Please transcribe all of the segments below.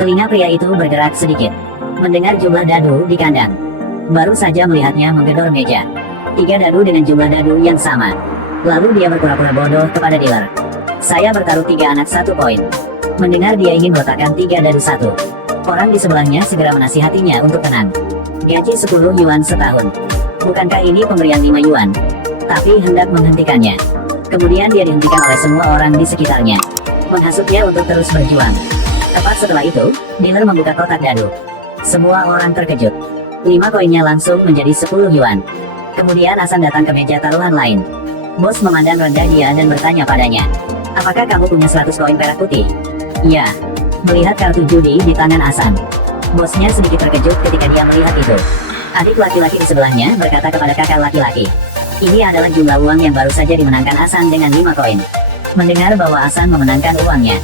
Telinga pria itu bergerak sedikit. Mendengar jumlah dadu di kandang. Baru saja melihatnya menggedor meja. 3 dadu dengan jumlah dadu yang sama. Lalu dia berpura-pura bodoh kepada dealer. Saya bertaruh 3 anak 1 poin. Mendengar dia ingin meletakkan 3 dadu 1. Orang di sebelahnya segera menasihatinya untuk tenang. Gaji 10 yuan setahun. Bukankah ini pemberian 5 yuan? Tapi hendak menghentikannya. Kemudian dia dihentikan oleh semua orang di sekitarnya. Menghasutnya untuk terus berjuang. Tepat setelah itu, dealer membuka kotak dadu. Semua orang terkejut. 5 koinnya langsung menjadi 10 yuan. Kemudian Hasan datang ke meja taruhan lain. Bos memandang rendah dia dan bertanya padanya. Apakah kamu punya 100 koin perak putih? Ya. Melihat kartu judi di tangan Hasan. Bosnya sedikit terkejut ketika dia melihat itu. Adik laki-laki di sebelahnya berkata kepada kakak laki-laki. Ini adalah jumlah uang yang baru saja dimenangkan Hasan dengan 5 koin. Mendengar bahwa Hasan memenangkan uangnya,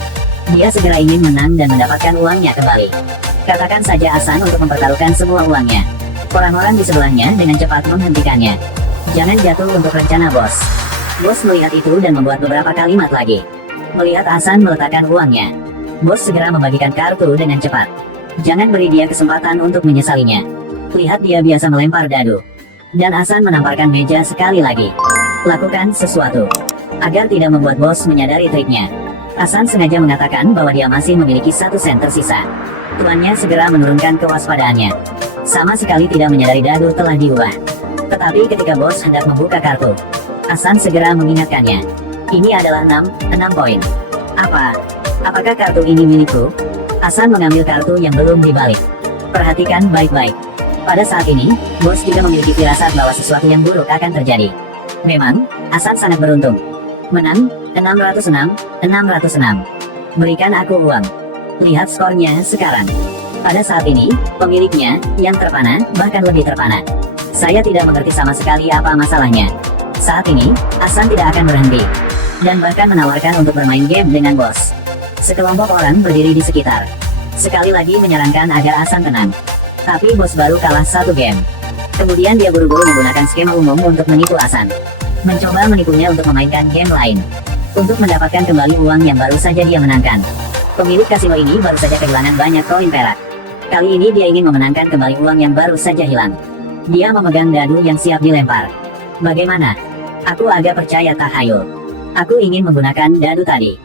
dia segera ingin menang dan mendapatkan uangnya kembali. Katakan saja Hasan untuk mempertaruhkan semua uangnya. Orang-orang di sebelahnya dengan cepat menghentikannya. Jangan jatuh untuk rencana bos. Bos melihat itu dan membuat beberapa kalimat lagi. Melihat Hasan meletakkan uangnya, bos segera membagikan kartu dengan cepat. Jangan beri dia kesempatan untuk menyesalinya. Lihat dia biasa melempar dadu. Dan Hasan menamparkan meja sekali lagi. Lakukan sesuatu. Agar tidak membuat bos menyadari triknya, Hasan sengaja mengatakan bahwa dia masih memiliki 1 sen tersisa. Tuannya segera menurunkan kewaspadaannya. Sama sekali tidak menyadari dadu telah diubah. Tetapi ketika bos hendak membuka kartu, Hasan segera mengingatkannya. Ini adalah 6 poin. Apakah kartu ini milikku? Hasan mengambil kartu yang belum dibalik. Perhatikan baik-baik. Pada saat ini, bos juga memiliki firasat bahwa sesuatu yang buruk akan terjadi. Memang, Hasan sangat beruntung. Menang, 606. Berikan aku uang. Lihat skornya sekarang. Pada saat ini, pemiliknya, yang terpana, bahkan lebih terpana. Saya tidak mengerti sama sekali apa masalahnya. Saat ini, Hasan tidak akan berhenti. Dan bahkan menawarkan untuk bermain game dengan bos. Sekelompok orang berdiri di sekitar. Sekali lagi menyarankan agar Hasan tenang. Tapi bos baru kalah 1 game. Kemudian dia buru-buru menggunakan skema umum untuk menipu Hasan. Mencoba menipunya untuk memainkan game lain. Untuk mendapatkan kembali uang yang baru saja dia menangkan. Pemilik kasino ini baru saja kehilangan banyak koin perak. Kali ini dia ingin memenangkan kembali uang yang baru saja hilang. Dia memegang dadu yang siap dilempar. Bagaimana? Aku agak percaya tahayul. Aku ingin menggunakan dadu tadi.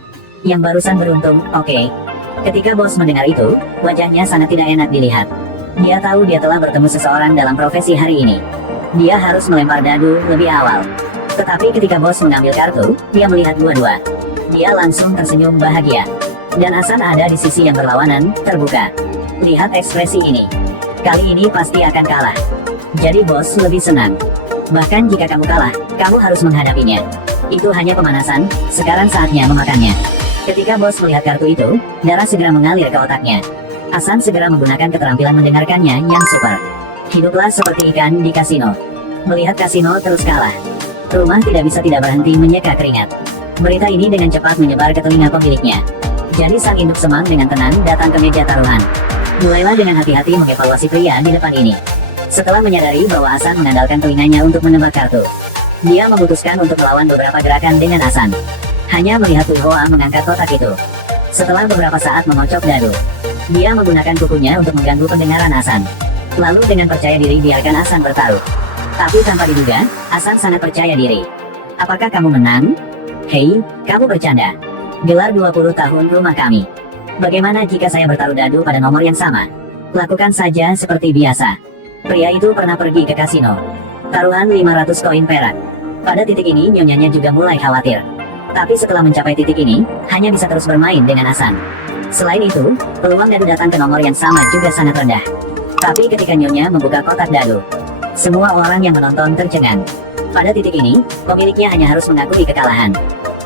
Yang barusan beruntung, oke. Ketika bos mendengar itu, wajahnya sangat tidak enak dilihat. Dia tahu dia telah bertemu seseorang dalam profesi hari ini. Dia harus melempar dadu lebih awal. Tetapi ketika bos mengambil kartu, dia melihat dua-dua. Dia langsung tersenyum bahagia. Dan Hasan ada di sisi yang berlawanan, terbuka. Lihat ekspresi ini. Kali ini pasti akan kalah. Jadi bos lebih senang. Bahkan jika kamu kalah, kamu harus menghadapinya. Itu hanya pemanasan, sekarang saatnya memakannya. Ketika bos melihat kartu itu, darah segera mengalir ke otaknya. Hasan segera menggunakan keterampilan mendengarkannya yang super. Hiduplah seperti ikan di kasino. Melihat kasino terus kalah. Rumah tidak bisa tidak berhenti menyeka keringat. Berita ini dengan cepat menyebar ke telinga pemiliknya. Jadi sang induk semang dengan tenang datang ke meja taruhan. Mulailah dengan hati-hati mengevaluasi pria di depan ini. Setelah menyadari bahwa Hasan mengandalkan telinganya untuk menebak kartu, dia memutuskan untuk melawan beberapa gerakan dengan Hasan. Hanya melihat Tuihoa mengangkat kotak itu. Setelah beberapa saat memocok dadu, dia menggunakan kukunya untuk mengganggu pendengaran Hasan. Lalu dengan percaya diri biarkan Hasan bertaruh. Tapi tanpa diduga, Hasan sangat percaya diri. Apakah kamu menang? Hei, kamu bercanda. Gelar 20 tahun rumah kami. Bagaimana jika saya bertaruh dadu pada nomor yang sama? Lakukan saja seperti biasa. Pria itu pernah pergi ke kasino. Taruhan 500 koin perak. Pada titik ini nyonyanya juga mulai khawatir. Tapi setelah mencapai titik ini, hanya bisa terus bermain dengan Hasan. Selain itu, peluang dadu datang ke nomor yang sama juga sangat rendah. Tapi ketika nyonya membuka kotak dadu, semua orang yang menonton tercengang. Pada titik ini, pemiliknya hanya harus mengakui kekalahan.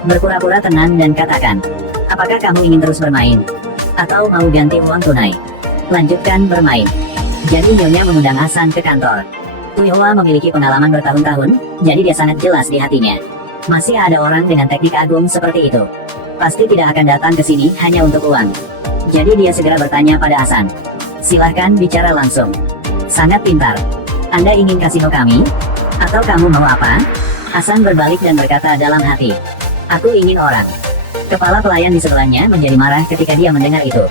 Berpura-pura tenang dan katakan, apakah kamu ingin terus bermain? Atau mau ganti uang tunai? Lanjutkan bermain. Jadi nyonya mengundang Hasan ke kantor. Tuihoa memiliki pengalaman bertahun-tahun, jadi dia sangat jelas di hatinya. Masih ada orang dengan teknik agung seperti itu. Pasti tidak akan datang ke sini hanya untuk uang. Jadi dia segera bertanya pada Hasan. Silahkan bicara langsung. Sangat pintar. Anda ingin kasino kami? Atau kamu mau apa? Hasan berbalik dan berkata dalam hati. Aku ingin orang. Kepala pelayan di sebelahnya menjadi marah ketika dia mendengar itu.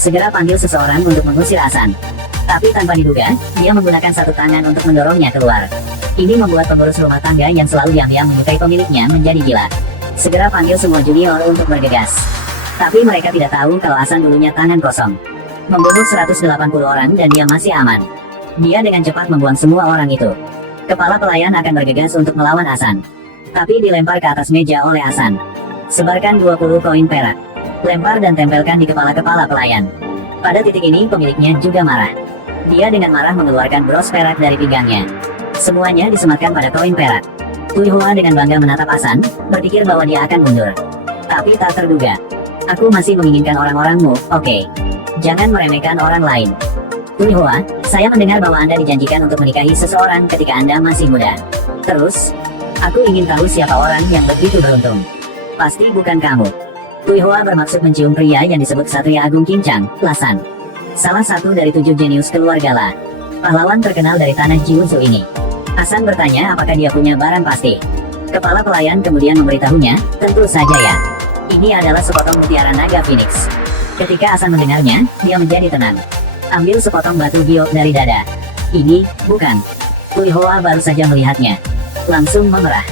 Segera panggil seseorang untuk mengusir Hasan. Tapi tanpa diduga, dia menggunakan satu tangan untuk mendorongnya keluar. Ini membuat pengurus rumah tangga yang selalu diam-diam menyukai pemiliknya menjadi gila. Segera panggil semua junior untuk bergegas. Tapi mereka tidak tahu kalau Hasan dulunya tangan kosong. Membunuh 180 orang dan dia masih aman. Dia dengan cepat membuang semua orang itu. Kepala pelayan akan bergegas untuk melawan Hasan. Tapi dilempar ke atas meja oleh Hasan. Sebarkan 20 koin perak. Lempar dan tempelkan di kepala-kepala pelayan. Pada titik ini pemiliknya juga marah. Dia dengan marah mengeluarkan bros perak dari pinggangnya. Semuanya disematkan pada koin perak. Tuihua dengan bangga menatap Hasan, berpikir bahwa dia akan mundur. Tapi tak terduga. Aku masih menginginkan orang-orangmu, oke. Jangan meremehkan orang lain. Tuihua, saya mendengar bahwa Anda dijanjikan untuk menikahi seseorang ketika Anda masih muda. Terus, aku ingin tahu siapa orang yang begitu beruntung. Pasti bukan kamu. Tuihua bermaksud mencium pria yang disebut Satria Agung Kincang, Lasan. Salah satu dari 7 jenius keluarga La. Pahlawan terkenal dari tanah Jiunsu ini. Hasan bertanya apakah dia punya barang pasti. Kepala pelayan kemudian memberitahunya, tentu saja ya. Ini adalah sepotong mutiara naga Phoenix. Ketika Hasan mendengarnya, dia menjadi tenang. Ambil sepotong batu giok dari dada. Ini, bukan. Tuihua baru saja melihatnya. Langsung memerah.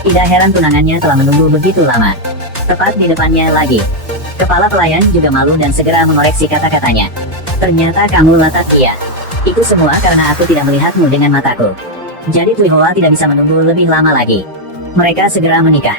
Tidak heran tunangannya telah menunggu begitu lama. Tepat di depannya lagi. Kepala pelayan juga malu dan segera mengoreksi kata-katanya. Ternyata kamu Latat iya. Itu semua karena aku tidak melihatmu dengan mataku. Jadi Tuihua tidak bisa menunggu lebih lama lagi. Mereka segera menikah.